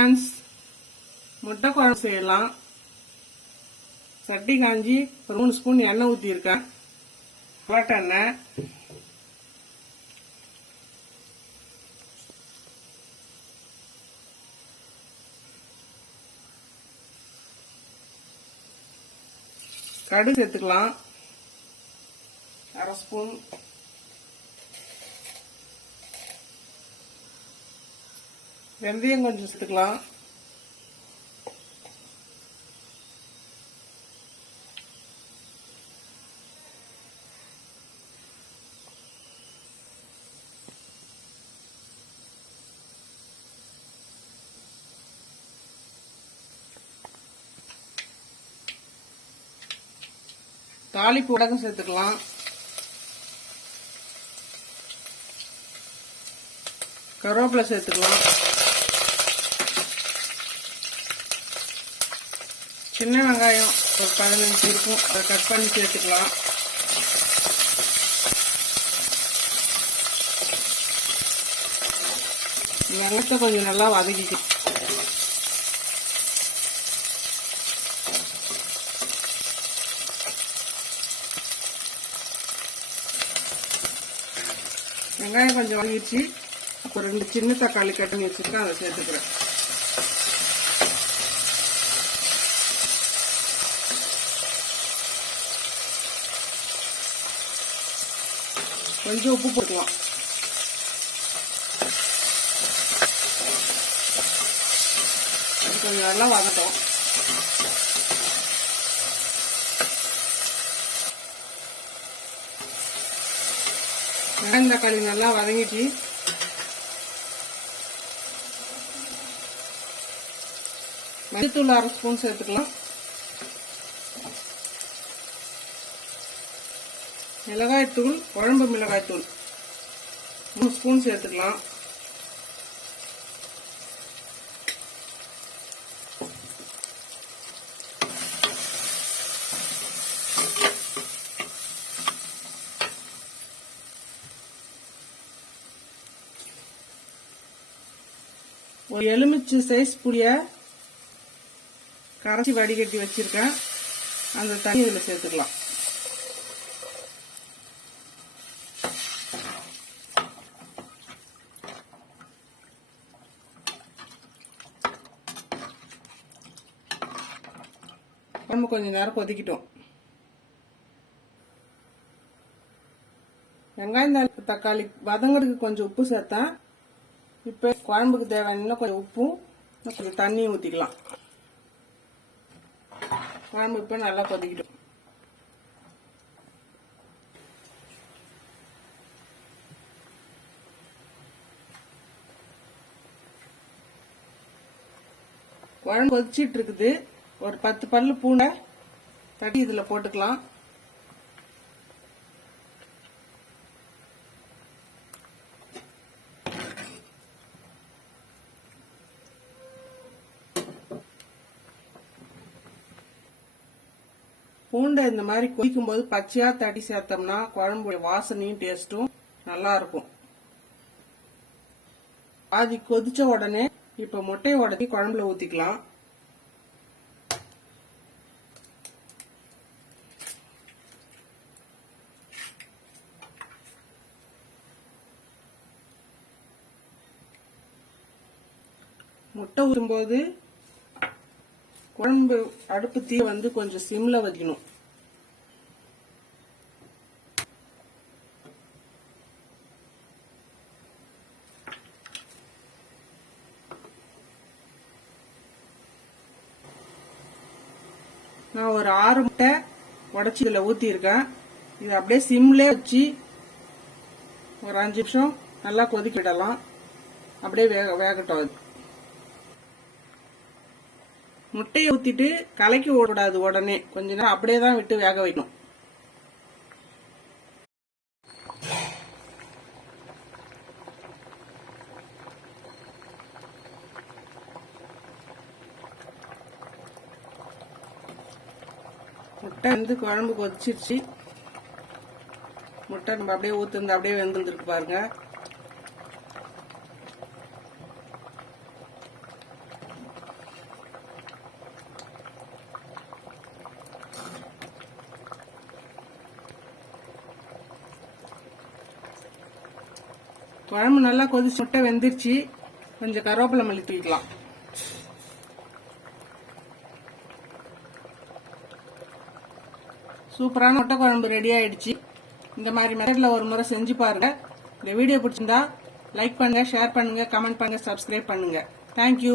Friends முட்டை குழம்பு செய்யலாம். சட்டி காஞ்சி ஒரு மூணு ஸ்பூன் எண்ணெய் ஊற்றிருக்கேன் எண்ணெய். கடுகு சேர்த்துக்கலாம். அரை ஸ்பூன் வெந்தயம் கொஞ்சம் சேர்த்துக்கலாம். தாளிப்பு உடகம் சேர்த்துக்கலாம். கருவேப்பிலை சேர்த்துக்கலாம். சின்ன வெங்காயம் ஒரு பதினஞ்சு இருக்கும். அதை கட் பண்ணி சேர்த்துக்கலாம். வெங்காயத்தை கொஞ்சம் நல்லா வதக்கிக்கலாம் வெங்காயம் கொஞ்சம் வதங்கிடுச்சு அப்புறம் ரெண்டு சின்ன தக்காளி கட் வச்சுருக்கேன். அதை சேர்த்துக்கிறேன். கொஞ்சம் உப்பு போட்டுக்கலாம். கொஞ்சம் நல்லா வதட்டும் வெங்காயம் தக்காளி நல்லா வதங்கிட்டு மஞ்சத்தூள் அரை ஸ்பூன் சேர்த்துக்கலாம். மிளகாய்த்தூள் குழம்பு மிளகாய்த்தூள். மூணு ஸ்பூன் சேர்த்துக்கலாம். ஒரு எலுமிச்சு சைஸ் புடிய கரைச்சி வடிகட்டி வச்சிருக்கேன். அந்த தண்ணி இதில் சேர்த்துக்கலாம். நம்ம கொஞ்சம் நேரம் கொதிக்கிட்டோம். வெங்காயம் தக்காளி- தக்காளி கொஞ்சம் உப்பு சேர்த்தேன் இப்போ குழம்புக்கு தேவையான கொஞ்சம் உப்பும் கொஞ்சம் தண்ணியும் ஊற்றிக்கலாம் குழம்பு இப்போ நல்லா கொதிக்கிட்டோம். குழம்பு கொதிச்சிட்டு இருக்குது. ஒரு பத்து பல்லு பூண்டை தட்டி இதில் போட்டுக்கலாம். பூண்டை இந்த மாதிரி கொதிக்கும் போது பச்சையா தட்டி சேர்த்தோம்னா குழம்பு வாசனையும் டேஸ்ட்டும் நல்லா இருக்கும் பாதி கொதிச்ச உடனே இப்ப முட்டையை உடச்சி குழம்புல ஊத்திக்கலாம். முட்டை ஊறும்போது குழம்பு அடுப்பு தீ வந்து கொஞ்சம் சிம்ல வைக்கணும். நான் ஒரு ஆறு முட்டை உடச்சி இதில் ஊற்றிருக்கேன் இது அப்படியே சிம்லே வச்சு ஒரு அஞ்சு நிமிஷம் நல்லா கொதிக்க விடலாம். அப்படியே வேக வேகட்டும் அது. முட்டையை ஊத்திட்டு கலக்கி ஓடாது உடனே. கொஞ்ச நேரம் அப்படியே தான் விட்டு வேக வைக்கணும். முட்டை வந்து குழம்பு கொதிச்சிருச்சு முட்டை நம்ம அப்படியே ஊத்துந்து அப்படியே வெந்துருக்கு பாருங்க. குழம்பு நல்லா கொதிச்சு முட்டை வெந்துருச்சு. கொஞ்சம் கருவேப்பிலை மல்லி தூக்கலாம் சூப்பரான முட்டை குழம்பு ரெடி ஆயிடுச்சு. இந்த மாதிரி மெத்தடில் ஒரு முறை செஞ்சு பாருங்க. இந்த வீடியோ பிடிச்சிருந்தா லைக் பண்ணுங்க ஷேர் பண்ணுங்க கமெண்ட் பண்ணுங்க சப்ஸ்கிரைப் பண்ணுங்க. தேங்க்யூ